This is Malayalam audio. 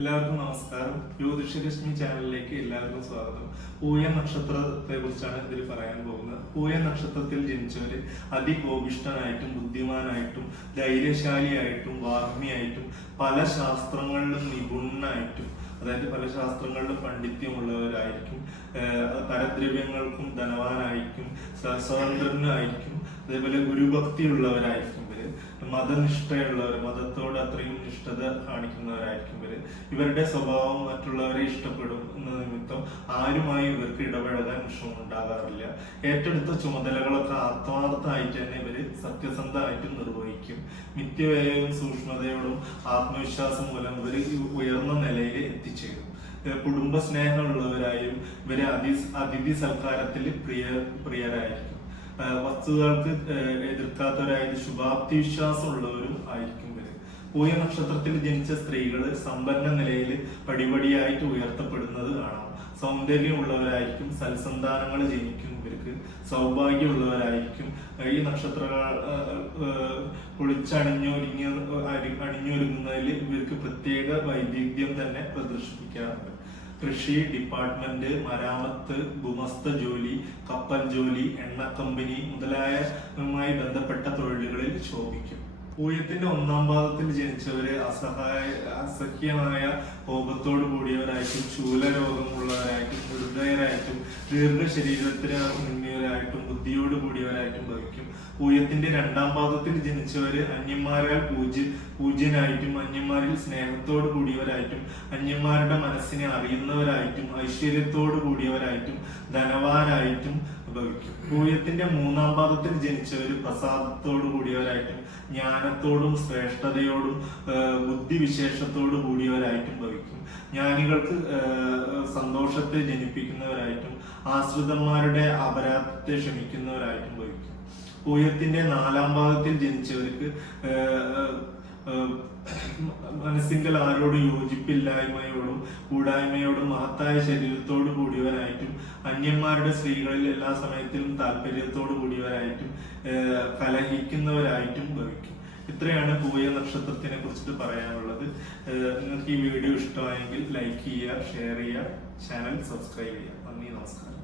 എല്ലാവർക്കും നമസ്കാരം. ജ്യോതിഷലക്ഷ്മി ചാനലിലേക്ക് എല്ലാവർക്കും സ്വാഗതം. പൂയ നക്ഷത്രത്തെ കുറിച്ചാണ് ഇതിൽ പറയാൻ പോകുന്നത്. പൂയ നക്ഷത്രത്തിൽ ജനിച്ചവര് അതികോപിഷ്ടനായിട്ടും ബുദ്ധിമാനായിട്ടും ധൈര്യശാലിയായിട്ടും വാഗ്മിയായിട്ടും പല ശാസ്ത്രങ്ങളിലും നിപുണനായിട്ടും അതായത് പല ശാസ്ത്രങ്ങളിലും പണ്ഡിത്യമുള്ളവരായിരിക്കും. പരദ്രവ്യങ്ങൾക്കും ധനവാനായിരിക്കും സ്വ- സ്വതന്ത്രനായിരിക്കും. അതേപോലെ ഗുരുഭക്തി ഉള്ളവരായിരിക്കും ഇവർ. മതനിഷ്ഠയുള്ളവർ മതത്തോട് അത്രയും നിഷ്ഠത കാണിക്കുന്നവരായിരിക്കും ഇവർ. ഇവരുടെ സ്വഭാവം മറ്റുള്ളവരെ ഇഷ്ടപ്പെടും എന്ന നിമിത്തം ആരുമായി ഇവർക്ക് ഇടപഴകാൻ വിഷമം ഉണ്ടാകാറില്ല ഏറ്റെടുത്ത ചുമതലകളൊക്കെ ആത്മാർത്ഥമായിട്ട് തന്നെ ഇവർ സത്യസന്ധമായിട്ടും നിർവഹിക്കും. മിത്യവയവും സൂക്ഷ്മതയോടും ആത്മവിശ്വാസം മൂലം ഇവർ ഉയർന്ന നിലയിൽ എത്തിച്ചേരും. കുടുംബ സ്നേഹമുള്ളവരായും ഇവരെ അതി അതിഥി സൽക്കാരത്തിൽ പ്രിയ പ്രിയരായിരിക്കും. ഏഹ് എതിർക്കാത്തവരായത് ശുഭാപ്തി വിശ്വാസമുള്ളവരും ആയിരിക്കും ഇവർ. പൂയ നക്ഷത്രത്തിൽ ജനിച്ച സ്ത്രീകൾ സമ്പന്ന നിലയിൽ പടിപടിയായിട്ട് ഉയർത്തപ്പെടുന്നത് കാണാം. സൗന്ദര്യമുള്ളവരായിരിക്കും സൽസന്താനങ്ങൾ ജനിക്കും ഇവർക്ക്. സൗഭാഗ്യമുള്ളവരായിരിക്കും. ഈ നക്ഷത്രങ്ങൾ കുളിച്ചണിഞ്ഞൊരുങ്ങി അണിഞ്ഞൊരുങ്ങുന്നതിൽ ഇവർക്ക് പ്രത്യേക വൈദഗ്ധ്യം തന്നെ പ്രദർശിപ്പിക്കാറുണ്ട്. കൃഷി ഡിപ്പാർട്ട്മെന്റ് മരാമത്ത് ഗുമസ്ത ജോലി കപ്പൽ ജോലി എണ്ണ കമ്പനി മുതലായവുമായി ബന്ധപ്പെട്ട തൊഴിലുകളിൽ ശോഭിക്കും. പൂയത്തിന്റെ ഒന്നാം പാദത്തിൽ ജനിച്ചവര് അസഹായ അസഹ്യമായ കോപത്തോട് കൂടിയവരായിട്ടും ശൂലരോഗമുള്ളവരായിട്ടും ഹൃദയരായിട്ടും ദീർഘ ശരീരത്തിന് മുന്നിയവരായിട്ടും ബുദ്ധിയോട് കൂടിയവരായിട്ടും ഭവിക്കും. പൂയത്തിന്റെ രണ്ടാം പാദത്തിൽ ജനിച്ചവര് അന്യന്മാരാൽ പൂജ്യ പൂജ്യനായിട്ടും അന്യന്മാരിൽ സ്നേഹത്തോട് കൂടിയവരായിട്ടും അന്യന്മാരുടെ മനസ്സിനെ അറിയുന്നവരായിട്ടും ഐശ്വര്യത്തോട് കൂടിയവരായിട്ടും ധനവാനായിട്ടും ഭവിക്കും. പൂയത്തിന്റെ മൂന്നാം പാദത്തിൽ ജനിച്ചവര് പ്രസാദത്തോട് കൂടിയവരായിട്ടും ജ്ഞാനത്തോടും ശ്രേഷ്ഠതയോടും ബുദ്ധിവിശേഷത്തോടും കൂടിയവരായിട്ടും ഭവിക്കും. ജ്ഞാനികൾക്ക് സന്തോഷത്തെ ജനിപ്പിക്കുന്നവരായിട്ടും ആശ്രിതന്മാരുടെ അപരാധത്തെ ക്ഷമിക്കുന്നവരായിട്ടും ഭവിക്കും. പൂയത്തിന്റെ നാലാം ഭാഗത്തിൽ ജനിച്ചവർക്ക് മനസ്സിന്റെ ആരോടും യോജിപ്പില്ലായ്മയോടും കൂടായ്മയോടും മഹത്തായ ശരീരത്തോട് കൂടിയവരായിട്ടും അന്യന്മാരുടെ സ്ത്രീകളിൽ എല്ലാ സമയത്തിലും താല്പര്യത്തോട് കൂടിയവരായിട്ടും കലഹിക്കുന്നവരായിട്ടും ഭവിക്കും. ഇത്രയാണ് പൂയ നക്ഷത്രത്തിനെ കുറിച്ചിട്ട് പറയാനുള്ളത്. നിങ്ങൾക്ക് ഈ വീഡിയോ ഇഷ്ടമായെങ്കിൽ ലൈക്ക് ചെയ്യുക ഷെയർ ചെയ്യുക ചാനൽ സബ്സ്ക്രൈബ് ചെയ്യുക. നന്ദി നമസ്കാരം.